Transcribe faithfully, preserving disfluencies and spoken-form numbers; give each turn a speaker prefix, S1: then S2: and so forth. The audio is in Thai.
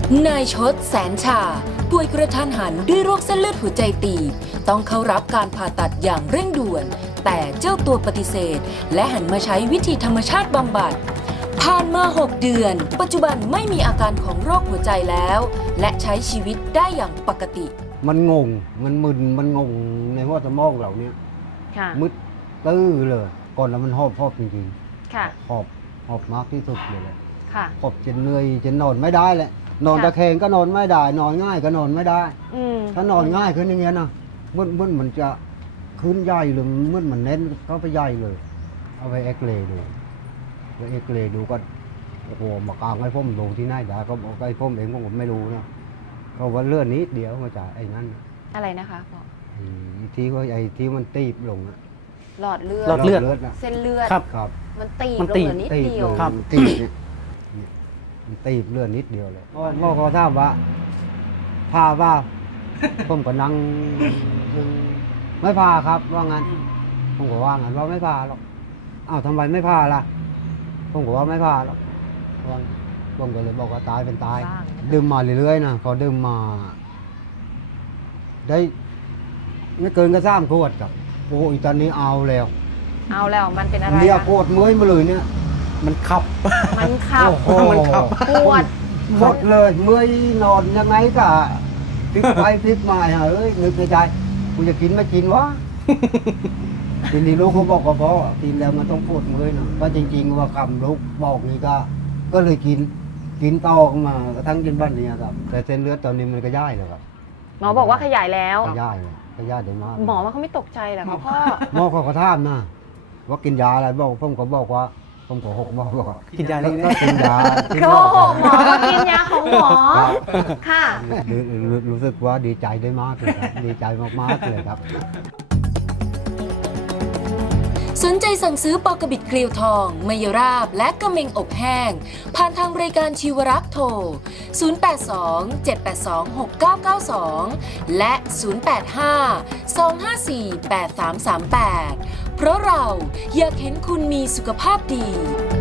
S1: นายชดแสนชาป่วยกระทันหันด้วยโรคเส้นเลือดหัวใจตีบต้องเข้ารับการผ่าตัดอย่างเร่งด่วน แต่เจ้าตัวปฏิเสธและหันมาใช้วิธีธรรมชาติบำบัดผ่านมาหกเดือนปัจจุบันไม่มีอาการของโรคหัวใจแล้วและใช้ชีวิตได้อย่างปกติ
S2: มันงงมันมึนมันงงในหัวสมองเราเนี่ยมืดตื้อเลยก่อนแล้วมันหอบหอบจริงๆหอบหอบมากที่สุดเลยแหละหอบจนเหนื่อยจนนอนไม่ได้แหละนอนตะแคงก็นอนไม่ได้นอนง่ายก็นอนไม่ได้ถ้านอนง่ายขึ้นอย่างเงี้ยนะมึนมึนมันจะขึ้นใหญ่เลยมึนมันเน้นเข้าไปใหญ่เลยเอาไปเอ็กเรย์ดูไปเอ็กเรย์ดูก็โอ้โหมากางให้พ่อมดูที่ไหนได้ก็บอกไอ้พ่อมเองผมไม่รู้นะเขาว่าเลือดนิดเดียวมาจากไอ้นั่น
S3: อะไรนะคะพ่อ
S2: ไอ้ที่ว่าไอ้ที่มันตีบลงนะ
S3: หลอดเลือด
S4: หลอดเลือด
S3: เส้นเลือด
S2: ครับ
S3: มันตีบลงเหลือนิดเดียว
S2: ครับตีบมันตีบเลือดนิดเดียวเลยพ่อเขาถามว่าพาว่าผมก็นั่งไม่พาครับว่างั้นผมก็ว่างั้นว่าไม่พาหรอกอ้าวทำไมไม่พาล่ะผมก็ว่าไม่พาหรอกผมก็เลยบอกว่าตายเป็นตายดื่มมาเรื่อยๆนะพอดื่มมาได้ไม่เกินก็สามขวดกับโอ้ยตอนนี้เอาแล้ว
S3: เอาแล้วมันเป็นอะไร
S2: เรียกปวดเมื่อยมาเลยเนี่ย
S4: มันขับ
S3: มันขับ
S4: มันขับ
S3: ปวด
S2: หมดเลยเมื่อยนอนยังไงก็พลิกไปพลิกมาเฮ้ยนึกในใจกูจะกินไม่กินวะทีนี้ลูกเขาบอกกับพ่อกินแล้วมันต้องปวดเมื่อยนะก็จริงๆว่าคำลูกบอกนี่ก็ก็เลยกินกินต่อมาทั้งกินบ้านนี้ครับแต่เส้นเลือดตอนนี้มันก็ย่ายแล้วครับ
S3: หมอบอกว่าขยายแล้ว
S2: ขยายเลยขยายได้มาก
S3: หมอว่าเขาไม่ตกใจหรอพ่อ
S2: หมอเขาก็ถามนะว่ากินยาอะไรบอกผมก็บอกว่าผมก็หกหมอบอก
S4: กินยาอะไร
S2: ก็กินยา
S3: โกหกหมอว่ากินยาของหมอค่ะ
S2: รู้สึกว่าดีใจได้มากเลยครับดีใจมากๆเลยครับ
S1: สนใจสั่งซื้อปอกระบิดเกลียวทองมายราบและกระเมงอบแห้งผ่านทางรายการชีวรักษ์โทร ศูนย์ แปด สอง เจ็ด แปด สอง หก เก้า เก้า สอง และ ศูนย์ แปด ห้า สอง ห้า สี่ แปด สาม สาม แปด เพราะเราอยากเห็นคุณมีสุขภาพดี